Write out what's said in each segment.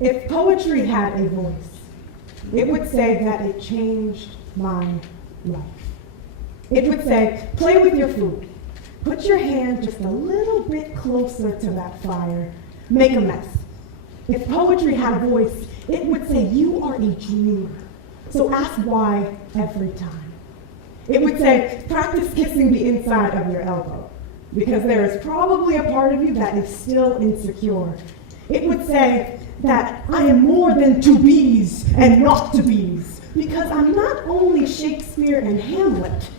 If poetry had a voice, it would say that it changed my life. It would say, play with your food. Put your hand just a little bit closer to that fire. Make a mess. If poetry had a voice, it would say, you are a dreamer. So ask why every time. It would say, practice kissing the inside of your elbow, because there is probably a part of you that is still insecure. It would say that I am more than to be's and not to be's, because I'm not only Shakespeare and Hamlet.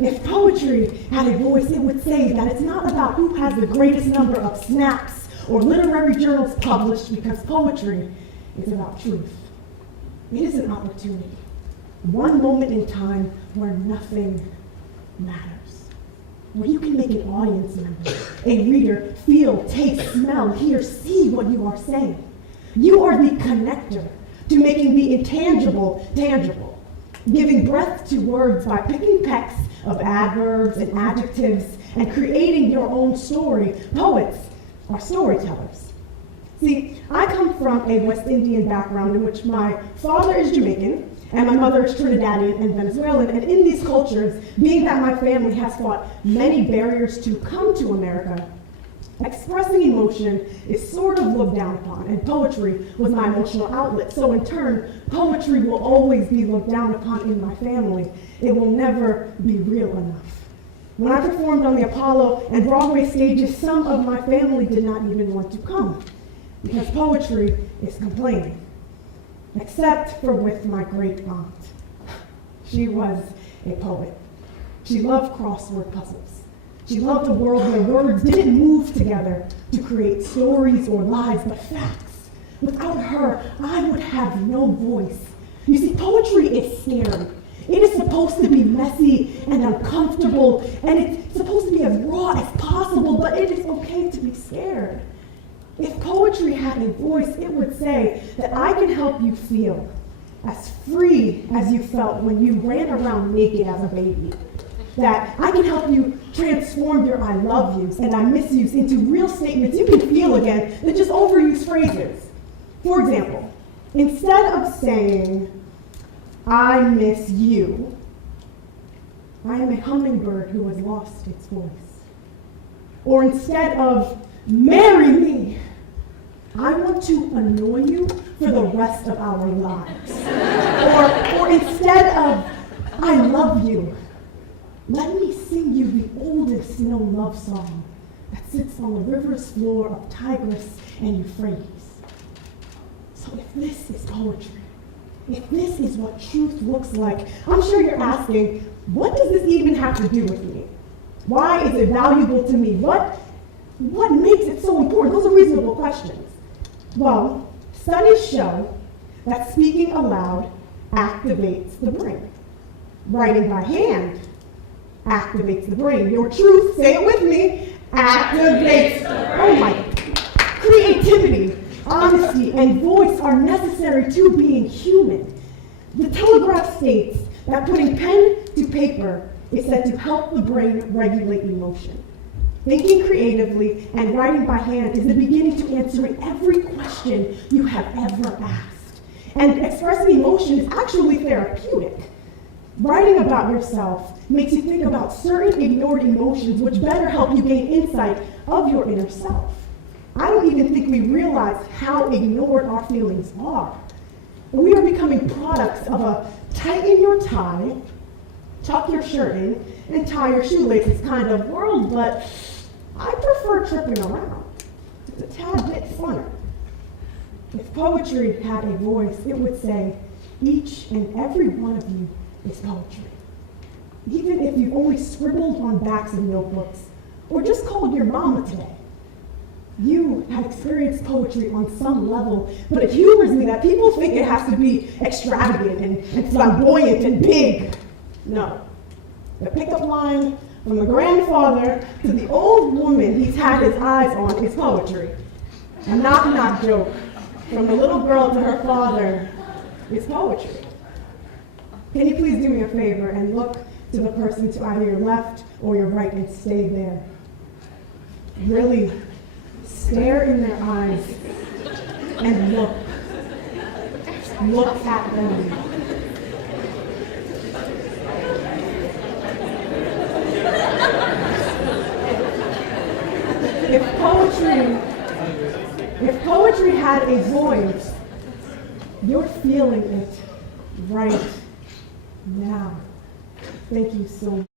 If poetry had a voice, it would say that it's not about who has the greatest number of snaps or literary journals published, because poetry is about truth. It is an opportunity, one moment in time where nothing matters, where you can make an audience member, a reader, feel, taste, smell, hear, see what you are saying. You are the connector to making the intangible tangible, giving breath to words by picking pecks of adverbs and adjectives and creating your own story. Poets are storytellers. See, I come from a West Indian background in which my father is Jamaican and my mother is Trinidadian and Venezuelan, and in these cultures, being that my family has fought many barriers to come to America, expressing emotion is sort of looked down upon, and poetry was my emotional outlet. So in turn, poetry will always be looked down upon in my family. It will never be real enough. When I performed on the Apollo and Broadway stages, some of my family did not even want to come, because poetry is complaining. Except for with my great aunt. She was a poet. She loved crossword puzzles. She loved a world where words didn't move together to create stories or lies, but facts. Without her, I would have no voice. You see, poetry is scary. It is supposed to be messy and uncomfortable, and it's supposed to be as raw as possible, but it is okay to be scared. If poetry had a voice, it would say that I can help you feel as free as you felt when you ran around naked as a baby. That I can help you transform your I love yous and I miss yous into real statements you can feel again than just overused phrases. For example, instead of saying, I miss you, I am a hummingbird who has lost its voice. Or instead of, marry me, I want to annoy you for the rest of our lives. Or instead of, I love you, let me sing you the oldest known love song that sits on the river's floor of Tigris and Euphrates. So if this is poetry, if this is what truth looks like, I'm sure you're asking, what does this even have to do with me? Why is it valuable to me? What makes it so important? Those are reasonable questions. Well, studies show that speaking aloud activates the brain. Writing by hand activates the brain. Your truth, say it with me, activates. Oh my God. Creativity, honesty, and voice are necessary to being human. The Telegraph states that putting pen to paper is said to help the brain regulate emotion. Thinking creatively and writing by hand is the beginning to answering every question you have ever asked. And expressing emotion is actually therapeutic. Writing about yourself makes you think about certain ignored emotions which better help you gain insight of your inner self. I don't even think we realize how ignored our feelings are. We are becoming products of a tighten your tie, tuck your shirt in, and tie your shoelaces kind of world, but I prefer tripping around. It's a tad bit funner. If poetry had a voice, it would say, each and every one of you is poetry. Even if you've only scribbled on backs of notebooks, or just called your mama today, you have experienced poetry on some level, but it humors me that people think it has to be extravagant and flamboyant and big. No. The pickup line from the grandfather to the old woman he's had his eyes on is poetry. A knock-knock joke from the little girl to her father is poetry. Can you please do me a favor and look to the person to either your left or your right and stay there? Really stare in their eyes and look. looks at them. If poetry had a voice, you're feeling it right now. Thank you so much.